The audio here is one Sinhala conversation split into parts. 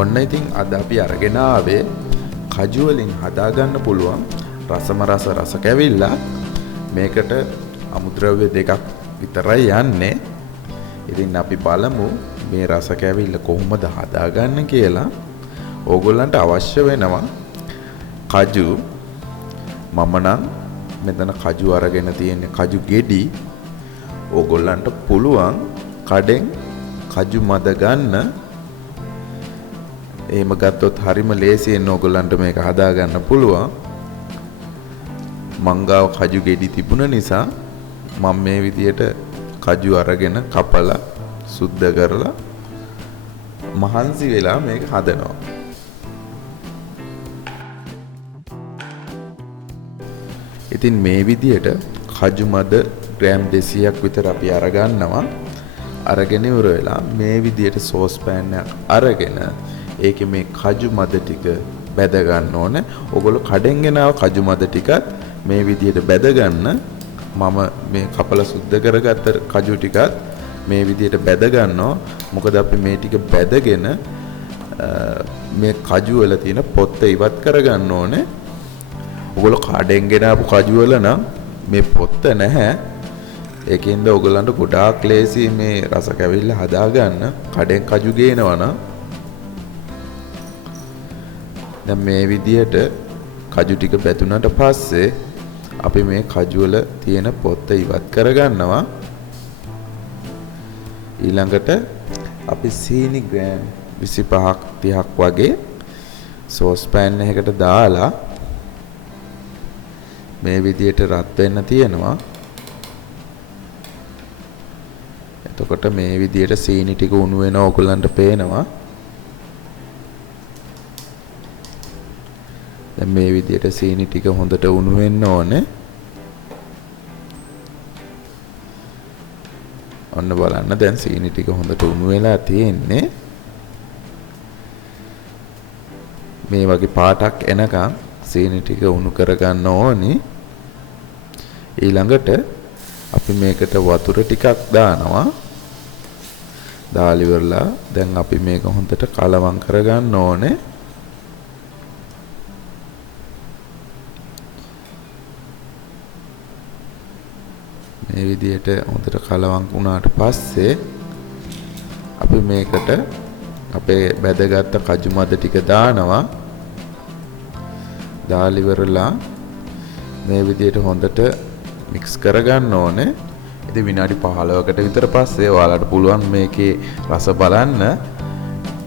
ඔන්න ඉතින් අද අපි අරගෙන ආවේ කජු වලින් හදාගන්න පුළුවන් රස කැවිල්ලක්. මේකට අමුද්‍රව්‍ය දෙකක් විතරයි යන්නේ. ඉතින් අපි බලමු මේ රස කැවිල්ල කොහොමද හදාගන්න කියලා. ඕගොල්ලන්ට අවශ්‍ය වෙනවා කජු. මම නම් මෙතන කජු අරගෙන තියෙන්නේ කජු ගෙඩි. ඕගොල්ලන්ට පුළුවන් කඩෙන් කජු මද ගන්න. එහෙම ගත්තොත් හරිම ලේසියෙන් ඕගොල්ලන්ට මේක හදාගන්න පුළුවන්. මංගාව කජු ගෙඩි තිබුණ නිසා මම මේ විදියට කජු අරගෙන කපලා සුද්ධ කරලා මහන්සි වෙලා මේක හදනවා. ඉතින් මේ විදියට කජු මද ග්‍රෑම් 200ක් විතර අපි අරගන්නවා. අරගෙන ඉවර වෙලා මේ විදියට සෝස් පෑන් එකක් අරගෙන ඒකේ මේ කජු මද ටික බැද ගන්න ඕනේ. ඔයගොල්ලෝ කඩෙන් ගෙනාව කජු මද ටිකත් මේ විදියට බැද ගන්න. මම මේ කපලා සුද්ධ කරගත්ත කජු ටිකත් මේ විදියට බැද ගන්නවා. මොකද අපි මේ ටික බැදගෙන මේ කජු වල තියෙන පොත්ත ඉවත් කරගන්න ඕනේ. ඔයගොල්ලෝ කඩෙන් ගෙනාවු කජු වල නම් මේ පොත්ත නැහැ. ඒකෙන්ද ඔයගොල්ලන්ට ගොඩාක් ලේසි මේ රස කැවිල්ල හදාගන්න. කඩෙන් කජු ගේනවා නම් දැන් මේ විදියට කජු ටික බැදුනට පස්සේ අපි මේ කජු වල තියෙන පොත්ත ඉවත් කරගන්නවා. ඊළඟට අපි සීනි ග්‍රෑම් 25ක් 30ක් වගේ සෝස් පෑන් එකකට දාලා මේ විදියට රත් වෙන්න තියෙනවා. එතකොට මේ විදියට සීනි ටික උණු වෙනවා ඔයගලන්ට පේනවා. දැන් මේ විදියට සීනි ටික හොඳට උණු වෙන්න ඕනේ. ඔන්න බලන්න දැන් සීනි ටික හොඳට උණු වෙලා තියෙන්නේ. මේ වගේ පාටක් එනකම් සීනි ටික උණු කරගන්න ඕනි. ඊළඟට අපි මේකට වතුර ටිකක් දානවා. දාලා ඉවරලා දැන් අපි මේක හොඳට කලවම් කරගන්න ඕනේ. මේ විදිහට හොඳට කලවම් වුණාට පස්සේ අපි මේකට අපේ බැදගත්ත කජු මද ටික දානවා. දාලා ඉවරලා මේ විදිහට හොඳට මික්ස් කරගන්න ඕනේ. ඉතින් විනාඩි 15කට විතර පස්සේ ඔයාලට පුළුවන් මේකේ රස බලන්න.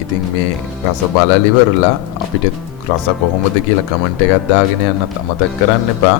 ඉතින් මේ රස බලලා ඉවරලා අපිට රස කොහොමද කියලා කමෙන්ට් එකක් දාගෙන යන්නත් අමතක කරන්න එපා.